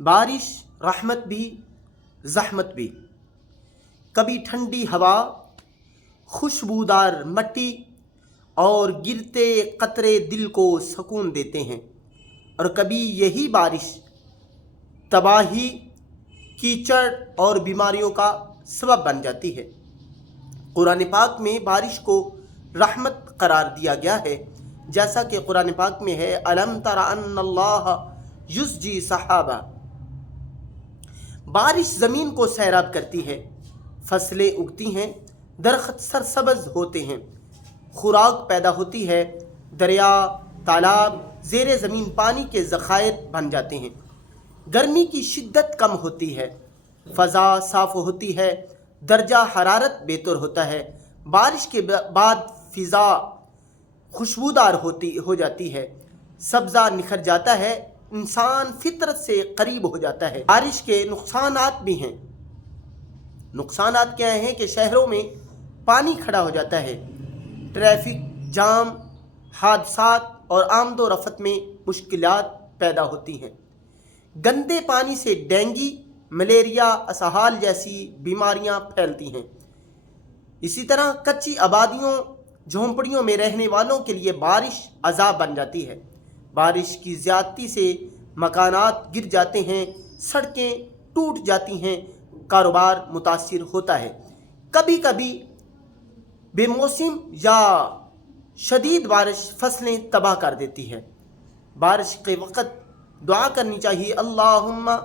बारिश रहमत भी ज़हमत भी। कभी ठंडी हवा, खुशबूदार मट्टी और गिरते कतरे दिल को सुकून देते हैं, और कभी यही बारिश तबाही, कीचड़ और बीमारियों का सबब बन जाती है। कुरान पाक में बारिश को रहमत करार दिया गया है, जैसा कि कुरान पाक में है, अलम तरा अन्नल्लाह युस्जी सहाबा। बारिश ज़मीन को सैराब करती है, फसलें उगती हैं, दरख्त सरसब्ज होते हैं, खुराक पैदा होती है, दरिया तालाब ज़ेरे ज़मीन पानी के ज़खायर बन जाते हैं, गर्मी की शिद्दत कम होती है, फ़ज़ा साफ़ होती है, दर्जा हरारत बेहतर होता है, बारिश के बाद फ़िज़ा खुशबूदार हो जाती है, सब्ज़ा निखर जाता है, इंसान फितरत से करीब हो जाता है। बारिश के नुकसानात भी हैं। नुकसानात क्या हैं कि शहरों में पानी खड़ा हो जाता है, ट्रैफिक जाम, हादसात और आमदोरफ्त में मुश्किलात पैदा होती हैं। गंदे पानी से डेंगू, मलेरिया, असहाल जैसी बीमारियां फैलती हैं। इसी तरह कच्ची आबादियों, झोंपड़ियों में रहने वालों के लिए बारिश अज़ाब बन जाती है। बारिश की ज़्यादती से मकानात गिर जाते हैं, सड़कें टूट जाती हैं, कारोबार मुतासिर होता है। कभी कभी बेमौसम या शदीद बारिश फसलें तबाह कर देती है। बारिश के वक़्त दुआ करनी चाहिए, अल्लाहुम्मा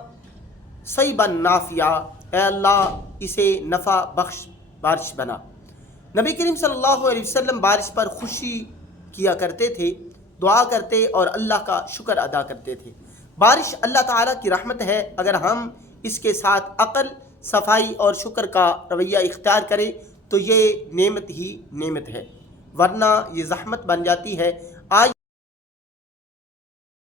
सईबन नाफिया, ए अल्लाह इसे नफ़ा बख्श बारिश बना। नबी करीम सल्लल्लाहु अलैहि वसल्लम बारिश पर खुशी किया करते थे, दुआ करते और अल्लाह का शुक्र अदा करते थे। बारिश अल्लाह ताला की रहमत है। अगर हम इसके साथ अक़ल, सफाई और शुक्र का रवैया इख्तियार करें तो ये नेमत ही नेमत है, वरना ये ज़हमत बन जाती है।